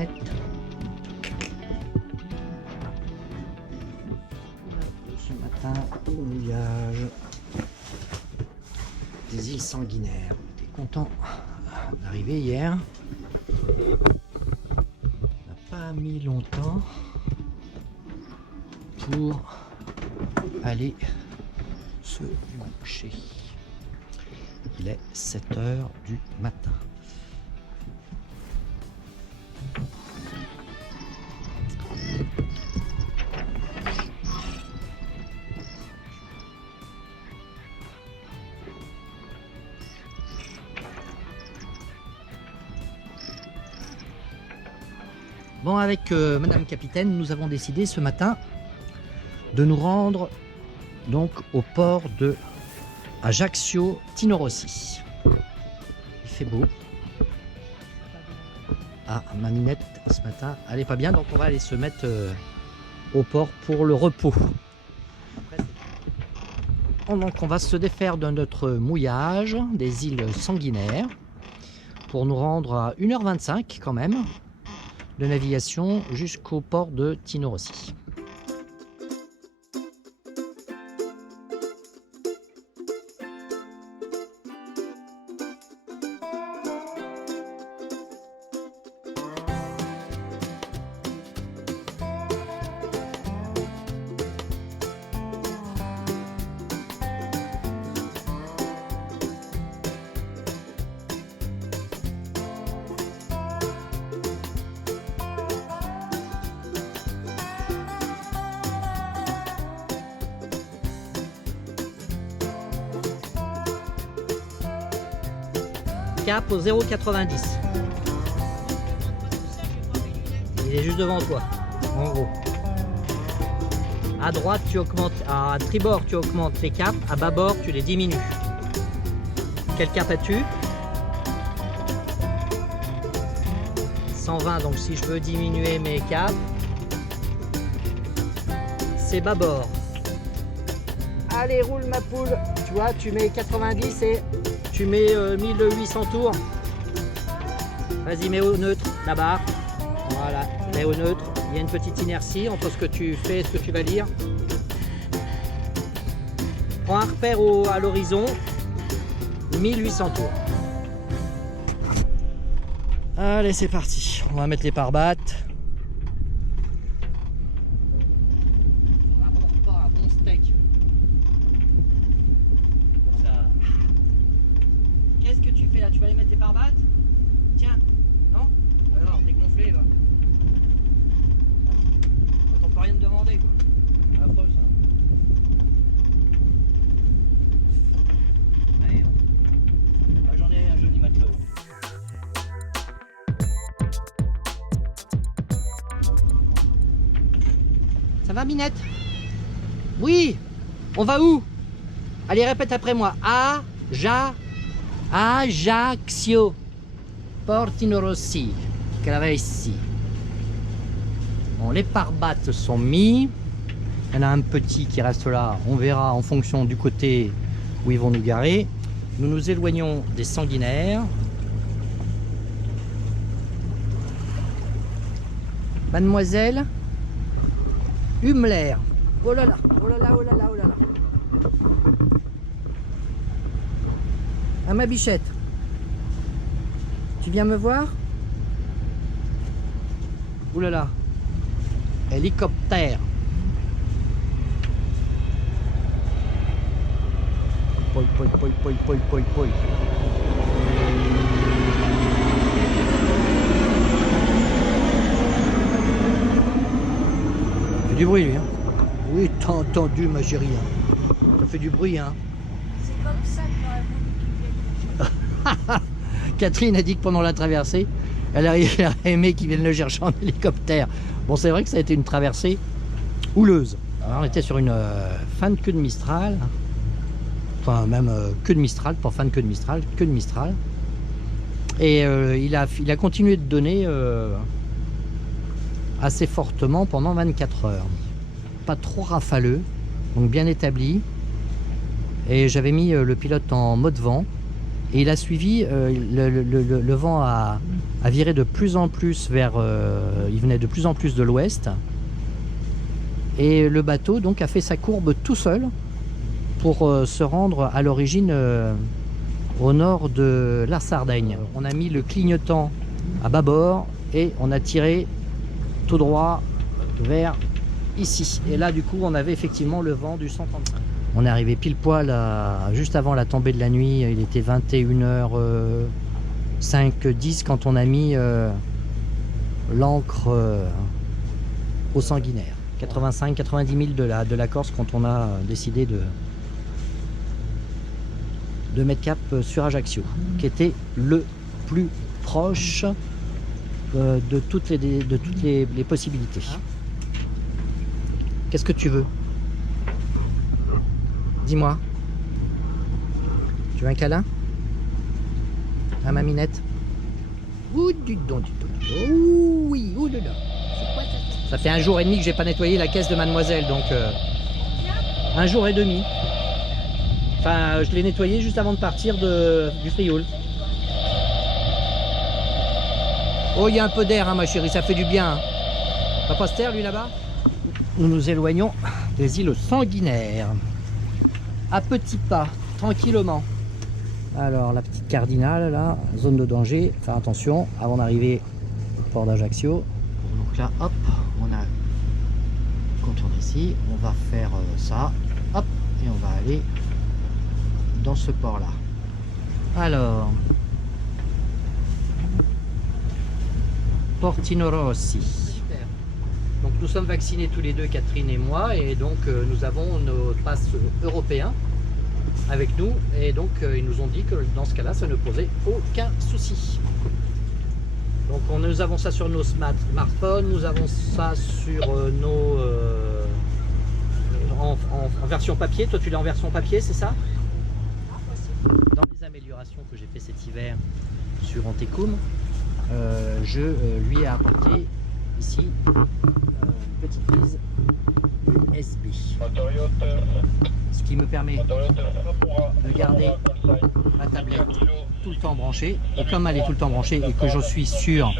Minette. Ce matin, au mouillage des îles Sanguinaires. T'es content d'arriver hier? On n'a pas mis longtemps pour aller se coucher. Il est 7 h du matin. Bon, avec Madame Capitaine, nous avons décidé ce matin de nous rendre donc au port de Ajaccio Tinorossi. Il fait beau. Ah, ma Minette ce matin, elle est pas bien, donc on va aller se mettre au port pour le repos. Donc on va se défaire de notre mouillage des îles Sanguinaires pour nous rendre à 1 h 25 quand même de navigation jusqu'au port de Tinorossi. Cap au 0,90. Il est juste devant toi, en gros. À droite, tu augmentes, à tribord, tu augmentes les caps, à bâbord, tu les diminues. Quel cap as-tu? 120, donc si je veux diminuer mes caps, c'est bâbord. Allez, roule ma poule. Tu vois, tu mets 90 et tu mets 1800 tours. Vas-y, mets au neutre, la barre. Voilà, mets au neutre. Il y a une petite inertie entre ce que tu fais et ce que tu vas lire. Prends un repère à l'horizon. 1800 tours. Allez, c'est parti. On va mettre les pare-battes. Qu'est-ce que tu fais là? Tu vas aller mettre tes pare-battes? Tiens, non? Alors, dégonflé, va. On peut rien te demander, quoi. Affreux, ça. Allez, ah, j'en ai un joli matelot. Ça va, Minette? Oui. On va où? Allez, répète après moi. Ajaccio, Port Tinorossi, Clavessi. Bon, les pare-battes sont mis. Il y en a un petit qui reste là. On verra en fonction du côté où ils vont nous garer. Nous nous éloignons des Sanguinaires. Mademoiselle Hummler. Oh là là, oh là là, oh là là, oh là là. Ah, ma bichette, tu viens me voir? Ouh là là, hélicoptère. Poi, poi, poi, poi, poi, poi, poi. Ça fait du bruit, lui, hein? Oui, t'as entendu, ma chérie, hein? Ça fait du bruit, hein? C'est comme ça que j'aurais voulu qu'il vienne. Catherine a dit que pendant la traversée, elle aurait aimé qu'ils viennent le chercher en hélicoptère. Bon, c'est vrai que ça a été une traversée houleuse. Alors, on était sur une fin de queue de Mistral. Enfin, même queue de Mistral, pas fin de queue de Mistral, queue de Mistral. Et il a continué de donner assez fortement pendant 24 heures. Pas trop rafaleux, donc bien établi. Et j'avais mis le pilote en mode vent. Et il a suivi, le vent a viré de plus en plus vers... il venait de plus en plus de l'ouest. Et le bateau donc a fait sa courbe tout seul pour se rendre à l'origine au nord de la Sardaigne. On a mis le clignotant à bâbord et on a tiré tout droit vers ici. Et là du coup on avait effectivement le vent du 135. On est arrivé pile poil juste avant la tombée de la nuit. Il était 21h05-10 quand on a mis l'ancre au Sanguinaire. 85-90 milles de la Corse quand on a décidé de mettre cap sur Ajaccio, qui était le plus proche de toutes les possibilités. Qu'est-ce que tu veux? Dis-moi. Tu veux un câlin? À ma minette? Ouh, dis donc, dis donc. Ouh, oui, ouh là là. Ça fait 1 jour et demi que j'ai pas nettoyé la caisse de mademoiselle, donc 1 jour et demi. Enfin, je l'ai nettoyé juste avant de partir du Frioul. Oh, il y a un peu d'air, hein, ma chérie, ça fait du bien. Hein. Va pas se taire, lui, là-bas. Nous nous éloignons des îles Sanguinaires. À petits pas, tranquillement. Alors, la petite cardinale, là, zone de danger. Faire attention avant d'arriver au port d'Ajaccio. Donc là, hop, on a contourné ici. On va faire ça. Hop, et on va aller dans ce port-là. Alors, Portino Rossi. Donc nous sommes vaccinés tous les deux, Catherine et moi, et donc nous avons nos passes européens avec nous, et donc ils nous ont dit que dans ce cas-là, ça ne posait aucun souci. Donc nous avons ça sur nos smartphones, nous avons ça sur nos en version papier. Toi, tu l'as en version papier, c'est ça? Dans les améliorations que j'ai fait cet hiver sur Antecum, je lui ai apporté ici une petite prise USB, ce qui me permet de garder ma tablette tout le temps branchée. Et comme elle est tout le temps branchée et que je suis sur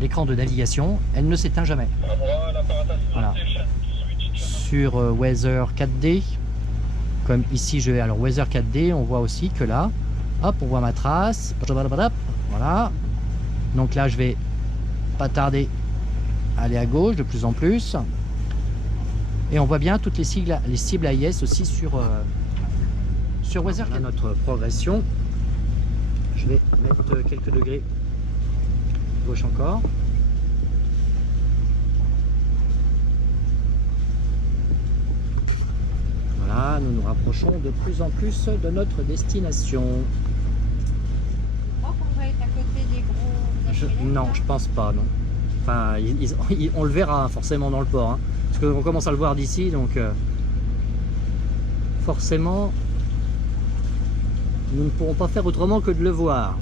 l'écran de navigation, elle ne s'éteint jamais. Voilà. Sur Weather 4D, comme ici je vais, alors Weather 4D, on voit aussi que là, hop, on voit ma trace, voilà. Donc là je vais pas tarder à aller à gauche de plus en plus, et on voit bien toutes les cibles AIS aussi sur Weather 4D. Notre progression, je vais mettre quelques degrés gauche encore. Voilà, nous nous rapprochons de plus en plus de notre destination. Tu crois qu'on va être à côté des gros... Non, je pense pas, non. Enfin, on le verra forcément dans le port, hein, parce qu'on commence à le voir d'ici, donc forcément, nous ne pourrons pas faire autrement que de le voir.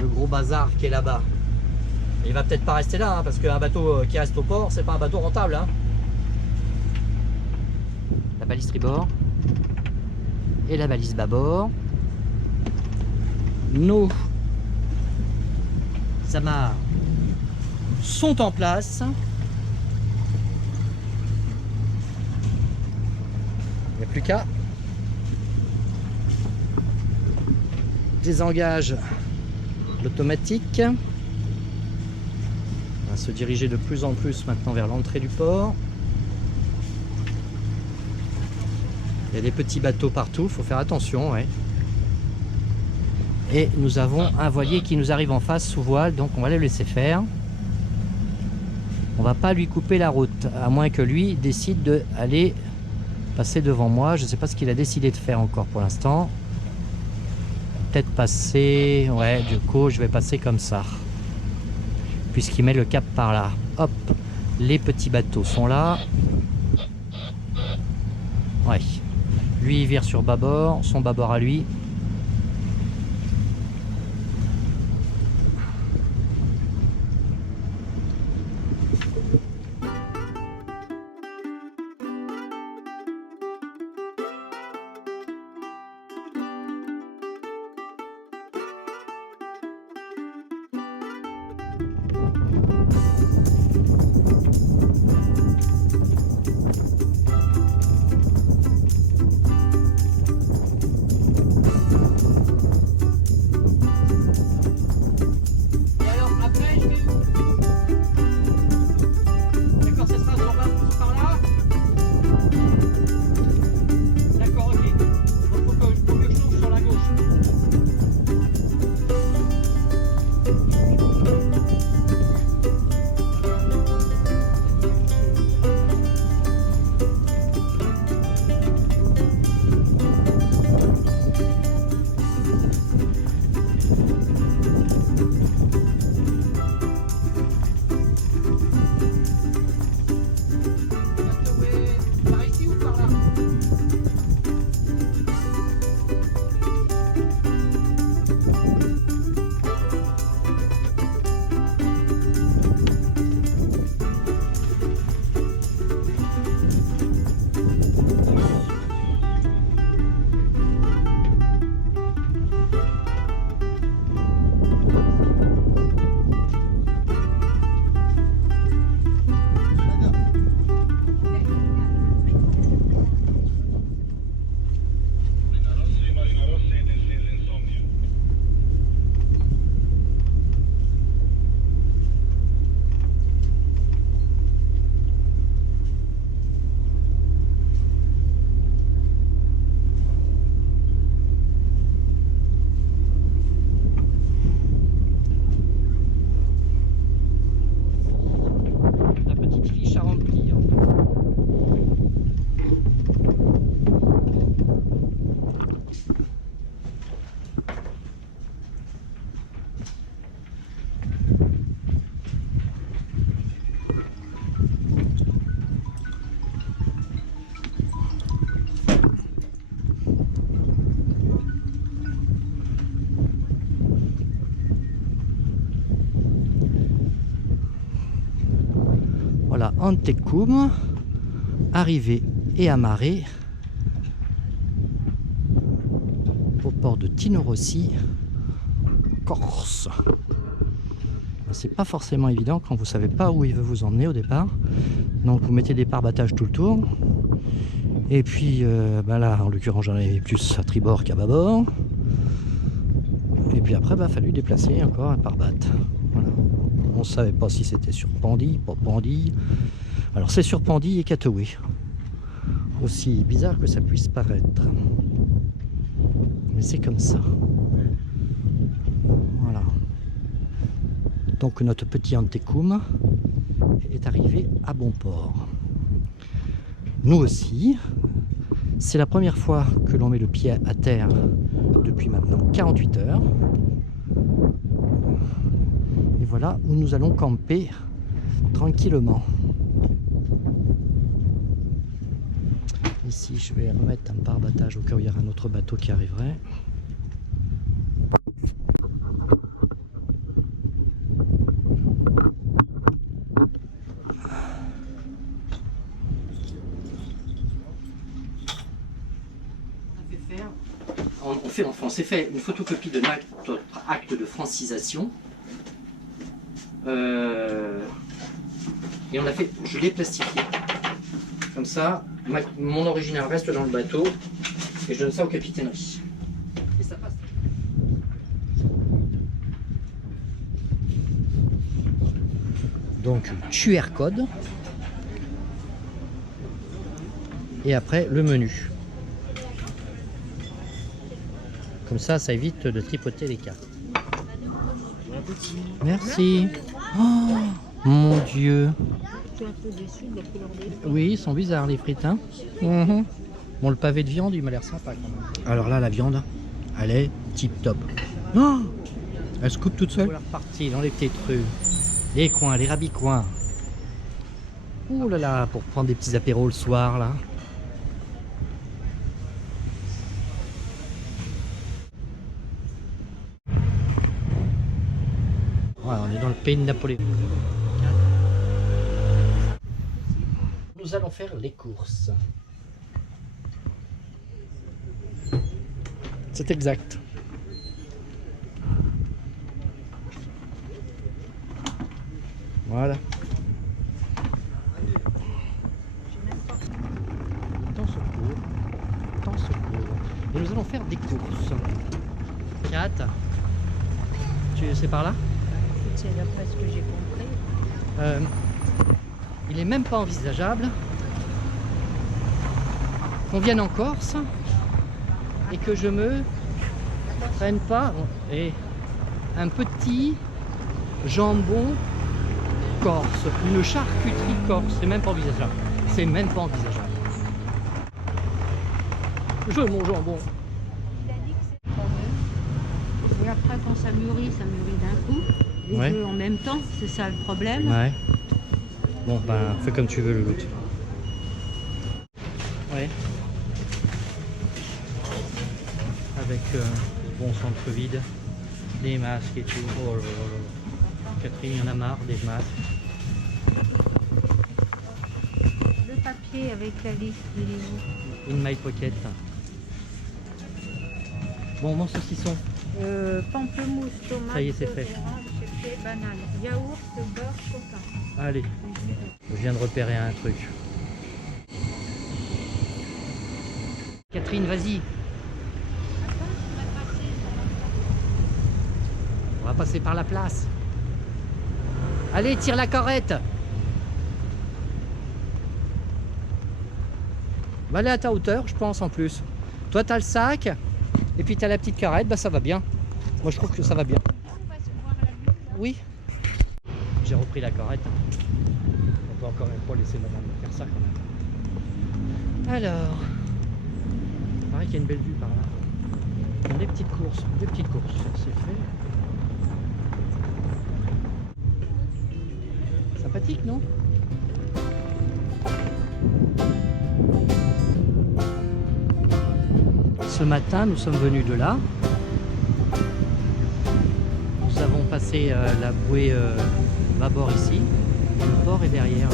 Le gros bazar qui est là-bas. Il va peut-être pas rester là, hein, parce qu'un bateau qui reste au port, c'est pas un bateau rentable. Hein. La balise tribord et la balise bâbord. Nos amarres sont en place. Il n'y a plus qu'à désengage l'automatique. On va se diriger de plus en plus maintenant vers l'entrée du port. Il y a des petits bateaux partout, il faut faire attention. Ouais. Et nous avons un voilier qui nous arrive en face sous voile, donc on va le laisser faire. On va pas lui couper la route, à moins que lui décide d'aller passer devant moi. Je ne sais pas ce qu'il a décidé de faire encore pour l'instant. Peut-être passer... Ouais, du coup, je vais passer comme ça. Puisqu'il met le cap par là. Hop, les petits bateaux sont là. Ouais. Lui, il vire sur bâbord, son bâbord à lui. Voilà, Antecum, arrivé et amarré au port de Tinorossi, Corse. C'est pas forcément évident quand vous savez pas où il veut vous emmener au départ. Donc vous mettez des pare-battages tout le tour. Et puis là, en l'occurrence, j'en avais plus à tribord qu'à bâbord. Et puis après, fallu déplacer encore un pare-bat. Voilà. On ne savait pas si c'était sur Pandy, pas Pandy. Alors c'est sur Pandy et Cataway. Aussi bizarre que ça puisse paraître. Mais c'est comme ça. Voilà. Donc notre petit Antecum est arrivé à bon port. Nous aussi. C'est la première fois que l'on met le pied à terre depuis maintenant 48 heures. Et voilà où nous allons camper tranquillement. Ici, je vais remettre un pare-battage au cas où il y aura un autre bateau qui arriverait. On s'est fait une photocopie de notre acte de francisation. Et on a fait, je l'ai plastifié. Comme ça, mon original reste dans le bateau et je donne ça au capitainerie. Et ça passe. Donc QR code. Et après le menu. Comme ça, ça évite de tripoter les cartes. Merci. Oh, mon Dieu. Tu es un peu déçu de la couleur des frites. Oui, ils sont bizarres les frites. Hein. Bon, le pavé de viande, il m'a l'air sympa quand même. Alors là, la viande, elle est tip top. Oh, elle se coupe toute seule. Voilà, reparti dans les petites rues. Les coins, les rabicoins. Ouh là là, pour prendre des petits apéros le soir là. Voilà, on est dans le pays de Napoléon. Nous allons faire les courses. C'est exact. Voilà. Temps secours. Temps secours. Et nous allons faire des courses. Kat, c'est par là? C'est d'après ce que j'ai compris. Il est même pas envisageable qu'on vienne en Corse et que je me prenne pas un petit jambon corse, une charcuterie corse. C'est même pas envisageable. C'est même pas envisageable. Je veux mon jambon. Il a dit que c'est fameux. Et après, quand ça mûrit d'un coup. Les Ouais. deux en même temps, c'est ça le problème. Ouais. Bon, ben, fais comme tu veux, le loot. Ouais. Avec bon centre vide, des masques et tout. Oh là là là. Catherine, il y en a marre des masques. Le papier avec la liste, il est où? In my pocket. Bon, mon saucisson. Pamplemousse, tomate, Ça y est, c'est fait. orange, café, banane, yaourt, beurre, coca. Allez, je viens de repérer un truc. Catherine, vas-y. On va passer par la place. Allez, tire la corrette. Va aller à ta hauteur, je pense, en plus. Toi, tu as le sac, et puis tu as la petite carrette, bah ça va bien. Moi, je trouve que ça va bien. On va se voir la lune, là. Oui. J'ai repris la corrette. On peut encore même pas laisser madame faire ça quand même. Alors, il paraît qu'il y a une belle vue par là. Des petites courses, c'est fait. Sympathique, non? Ce matin, nous sommes venus de là. Nous avons passé la bouée bâbord ici. Le port est derrière.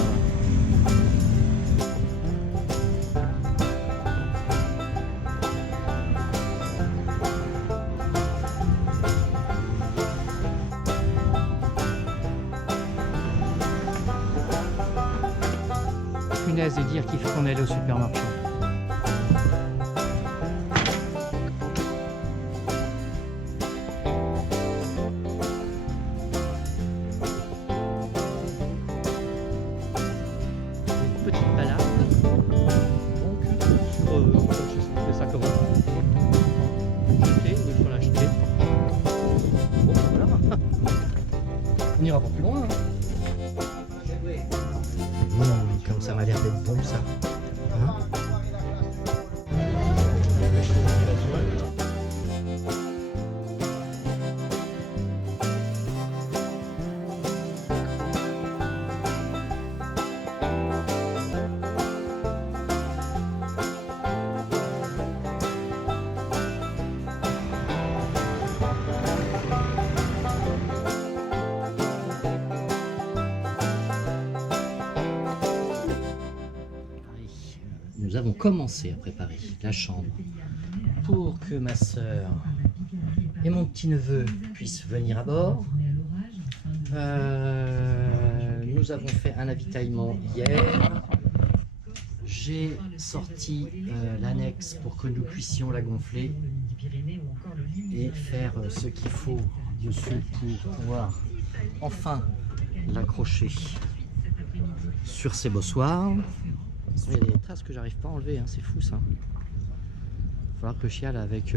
Punaise, et dire qu'il faut qu'on aille au supermarché. On ira pas plus loin. Hein. Comme ça m'a l'air d'être bon ça. Hein? Nous avons commencé à préparer la chambre pour que ma soeur et mon petit-neveu puissent venir à bord. Nous avons fait un avitaillement hier. J'ai sorti l'annexe pour que nous puissions la gonfler et faire ce qu'il faut dessus pour pouvoir enfin l'accrocher sur ces bossoirs. Il y a des traces que j'arrive pas à enlever, hein, c'est fou ça. Il va falloir que je chiale avec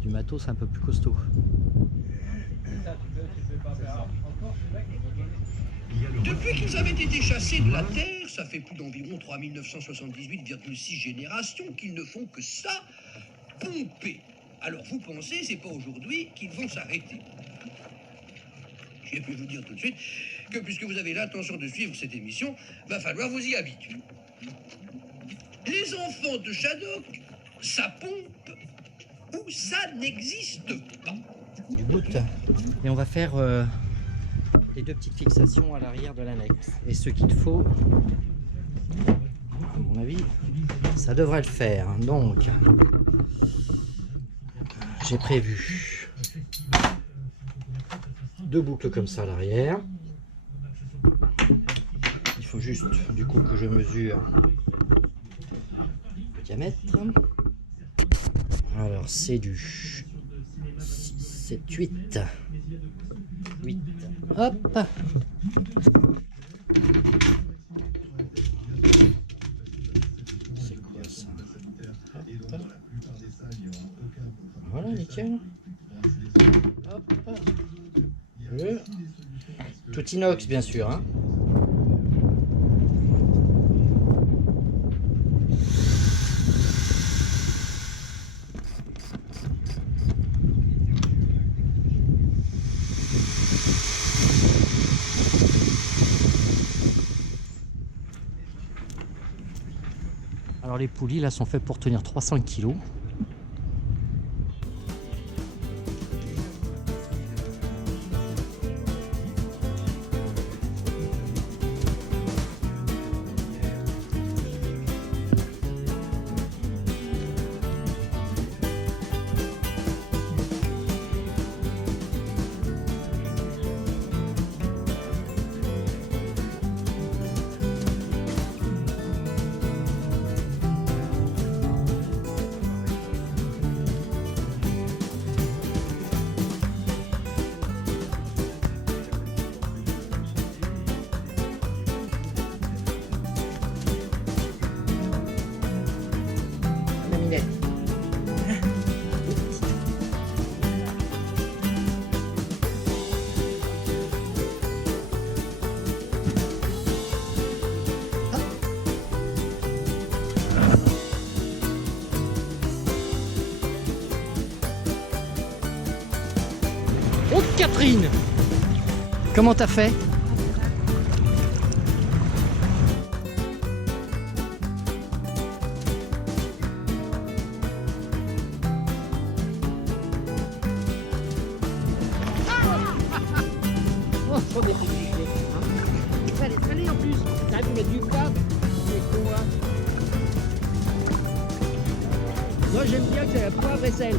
du matos un peu plus costaud. Depuis qu'ils avaient été chassés de la Terre, ça fait plus d'environ 3978,6 générations qu'ils ne font que ça, pomper. Alors vous pensez, c'est pas aujourd'hui qu'ils vont s'arrêter. J'ai pu vous dire tout de suite que puisque vous avez l'intention de suivre cette émission, va falloir vous y habituer. Les enfants de Shadok, ça pompe ou ça n'existe pas. Du bout. Et on va faire les deux petites fixations à l'arrière de l'annexe. Et ce qu'il faut, à mon avis, ça devrait le faire. Donc, j'ai prévu 2 boucles comme ça à l'arrière. Il faut juste du coup que je mesure le diamètre. Alors c'est du 6, 7, 8. 8. Hop. C'est quoi ça? Hop. Voilà, nickel. Hop. Tout inox bien sûr, hein. Alors les poulies là sont faites pour tenir 300 kg. Oh Catherine, comment t'as fait? Oh, trop bien. Fallait en plus. T'as vu mettre du câble. C'est con, hein. Moi j'aime bien que c'est la poivre et sel.